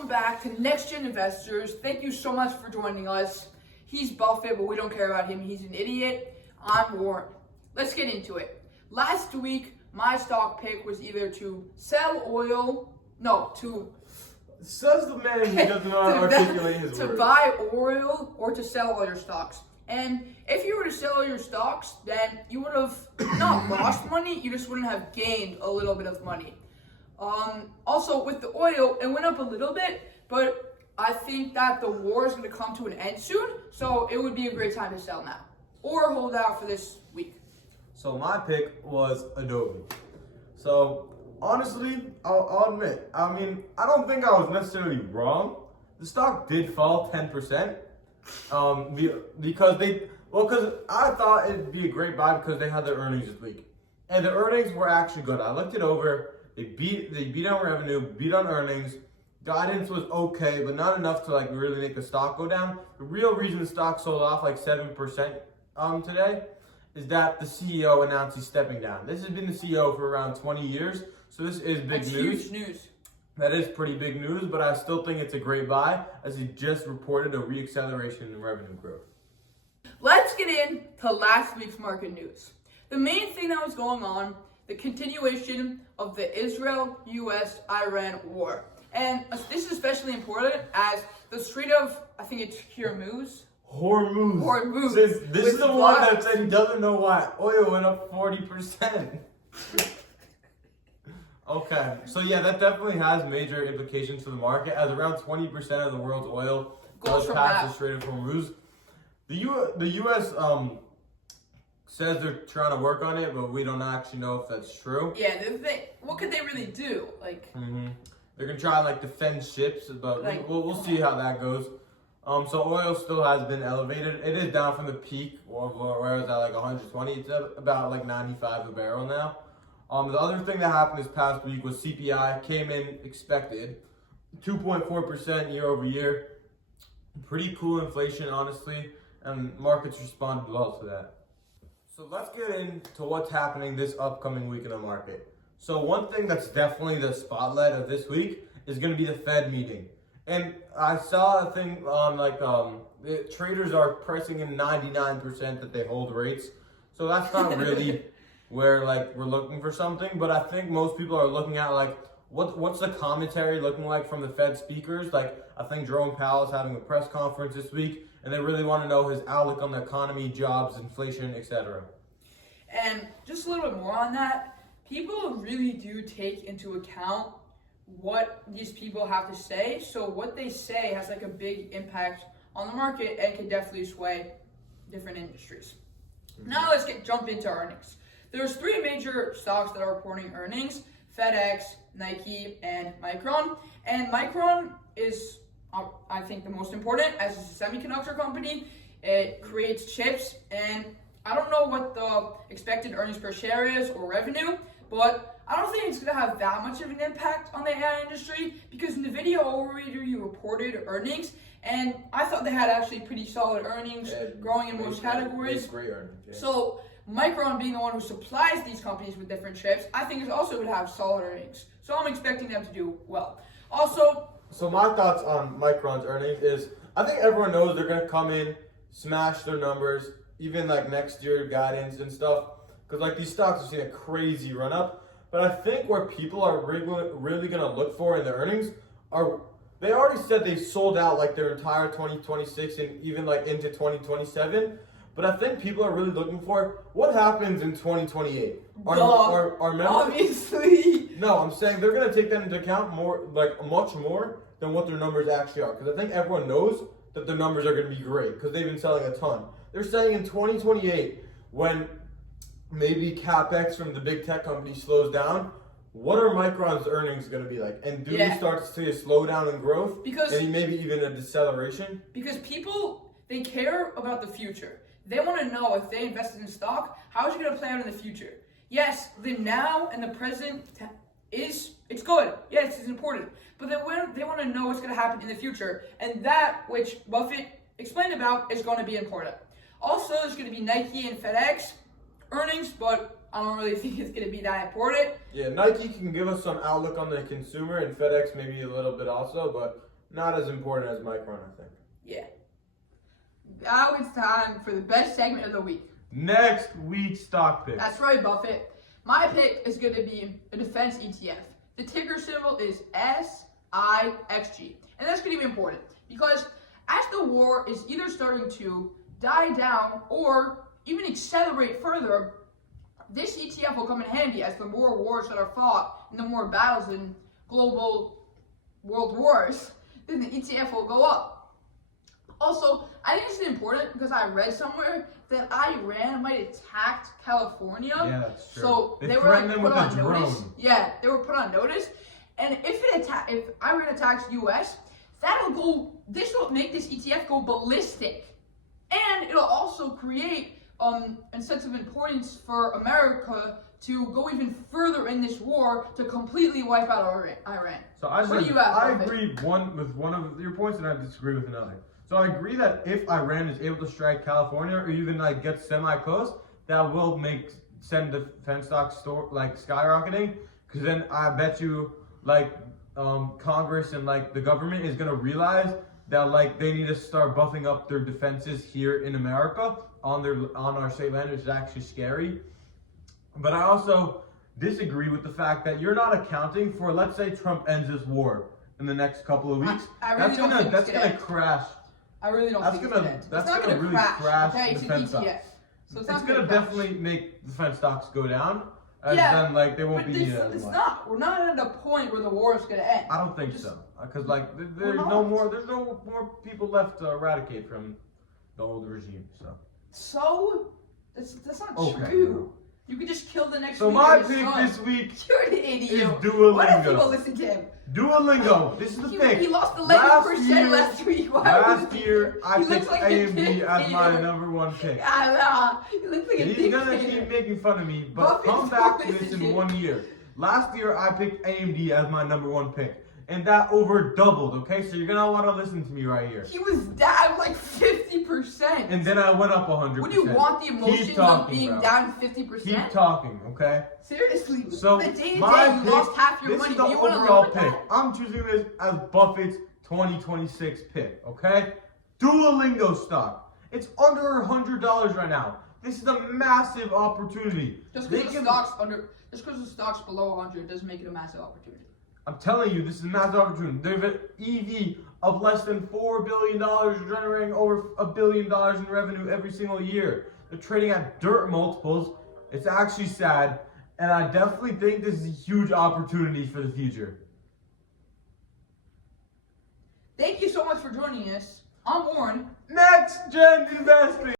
welcome back to Next Gen Investors. Thank you so much for joining us. He's Buffett, but we don't care about him. He's an idiot. I'm Warren. Let's get into it. Last week, my stock pick was either to sell oil, Says the man who doesn't know how to articulate his to words. buy oil or to sell all your stocks. And if you were to sell all your stocks, then you would have not lost money, you just wouldn't have gained a little bit of money. Also, with the oil, it went up a little bit, but I think that the war is going to come to an end soon, so it would be a great time to sell now or hold out for this week. So my pick was Adobe. So honestly, I'll admit, I don't think I was necessarily wrong. The stock did fall 10%. Because I thought it'd be a great buy because they had their earnings this week, and the earnings were actually good. I looked it over. They beat on revenue, beat on earnings. Guidance was okay, but not enough to really make the stock go down. The real reason the stock sold off 7% today is that the CEO announced he's stepping down. This has been the CEO for around 20 years, so this is big That's news. Huge news. That is pretty big news, but I still think it's a great buy as he just reported a reacceleration in revenue growth. Let's get into last week's market news. The main thing that was going on, the continuation of the Israel-US-Iran war. And this is especially important as the Strait of, I think it's Hormuz. Hormuz. This is the one blocked. that said he doesn't know why oil went up 40%. Okay, so yeah, that definitely has major implications for the market as around 20% of the world's oil Goes goes from past that. the Strait of Hormuz. The U.S. Says they're trying to work on it, but we don't actually know if that's true. Yeah, what could they really do? They're gonna try defend ships, but we'll see how that goes. So oil still has been elevated. It is down from the peak where it was at 120. It's at about 95 a barrel now. The other thing that happened this past week was CPI came in expected, 2.4% year over year. Pretty cool inflation, honestly, and markets responded well to that. So let's get into what's happening this upcoming week in the market. So one thing that's definitely the spotlight of this week is going to be the Fed meeting. And I saw a thing on the traders are pricing in 99% that they hold rates. So that's not really where we're looking for something, but I think most people are looking at what's the commentary looking like from the Fed speakers. I think Jerome Powell is having a press conference this week, and they really want to know his outlook on the economy, jobs, inflation, etc. And just a little bit more on that, people really do take into account what these people have to say. So what they say has a big impact on the market and can definitely sway different industries. Now let's jump into earnings. There's three major stocks that are reporting earnings: FedEx, Nike, and Micron. And Micron is, I think, the most important as it's a semiconductor company. It creates chips, and I don't know what the expected earnings per share is or revenue, but I don't think it's going to have that much of an impact on the AI industry because NVIDIA already reported earnings, and I thought they had actually pretty solid earnings, growing in most categories. Great earnings. Yeah. So Micron, being the one who supplies these companies with different chips, I think is also going to have solid earnings. So I'm expecting them to do well. Also, So my thoughts on Micron's earnings is I think everyone knows they're going to come in, smash their numbers, even next year guidance and stuff, because these stocks are seeing a crazy run up. But I think where people are really going to look for in their earnings are, they already said they sold out their entire 2026 and even into 2027. But I think people are really looking for what happens in 2028. obviously. No, I'm saying they're going to take that into account more, much more than what their numbers actually are. Because I think everyone knows that their numbers are going to be great because they've been selling a ton. They're saying in 2028, when maybe CapEx from the big tech company slows down, what are Micron's earnings going to be like? And do we start to see a slowdown in growth? And maybe even a deceleration? Because people, they care about the future. They want to know if they invested in stock, how is it going to play out in the future? Yes, the now and the present it's good. Yes, it's important. But they want to know what's going to happen in the future. And that, which Buffett explained about, is going to be important. Also, there's going to be Nike and FedEx earnings, but I don't really think it's going to be that important. Yeah, Nike can give us some outlook on the consumer, and FedEx maybe a little bit also, but not as important as Micron, I think. Yeah. Now it's time for the best segment of the week. Next week's stock pick. That's right, Buffett. My pick is going to be a defense ETF. The ticker symbol is SIXG. And that's going to be important because as the war is either starting to die down or even accelerate further, this ETF will come in handy as the more wars that are fought and the more battles in global world wars, then the ETF will go up. Also, I think this is important because I read somewhere that Iran might attack California. Yeah, that's true. So they were threatened like them put with on a drone. notice. Yeah, they were put on notice. And if Iran attacks US, this will make this ETF go ballistic. And it'll also create a sense of importance for America to go even further in this war to completely wipe out Iran. So I What do you have, I Buffett? agree with one of your points, and I disagree with another. So I agree that if Iran is able to strike California or even like get semi-close, that will send defense stocks skyrocketing. Because then I bet you Congress and the government is gonna realize that they need to start buffing up their defenses here in America on our state land, which is actually scary. But I also disagree with the fact that you're not accounting for, let's say Trump ends this war in the next couple of weeks. I really don't think that's it's gonna gonna crash. I really don't think it's gonna end. That's It's not gonna gonna really crash okay, it's an defense ETF. stocks. So it's It's not gonna crash. definitely make defense stocks go down. As Yeah, then they won't But be needed as it's much. not. We're not at a point where the war is gonna end. I don't think Just- so. Because We're there's not. no more people left to eradicate from the old regime. So that's not Okay. true. You could just kill the next. So leader my of his pick son. this week You're an is idiot. Duolingo. What if people listen to him? Duolingo. This is the thing. He lost Last 11% year- last week. Why would Last he- year, I he picked looks like a AMD as my dictator. number one pick. He looks like a He's gonna dictator. keep making fun of me, but Buffett's come back to always this in did. 1 year. Last year, I picked AMD as my number one pick, and that over doubled. Okay, so you're gonna want to listen to me right here. He was down like 50%. And then I went up 100%. Would you want the emotions of talking, being bro. down 50%? Keep talking, okay? Seriously. So the day to my day, you pick, lost half your this money. is the Do you want to overall live with pick. that? I'm choosing this as Buffett's 2026 pick, okay? Duolingo stock. It's under $100 right now. This is a massive opportunity. Just They because the stock's below 100 doesn't make it a massive opportunity. I'm telling you, this is a massive opportunity. There's an EV of less than $4 billion, generating over $1 billion in revenue every single year. They're trading at dirt multiples. It's actually sad, and I definitely think this is a huge opportunity for the future. Thank you so much for joining us. I'm Warren. Next Gen Investing.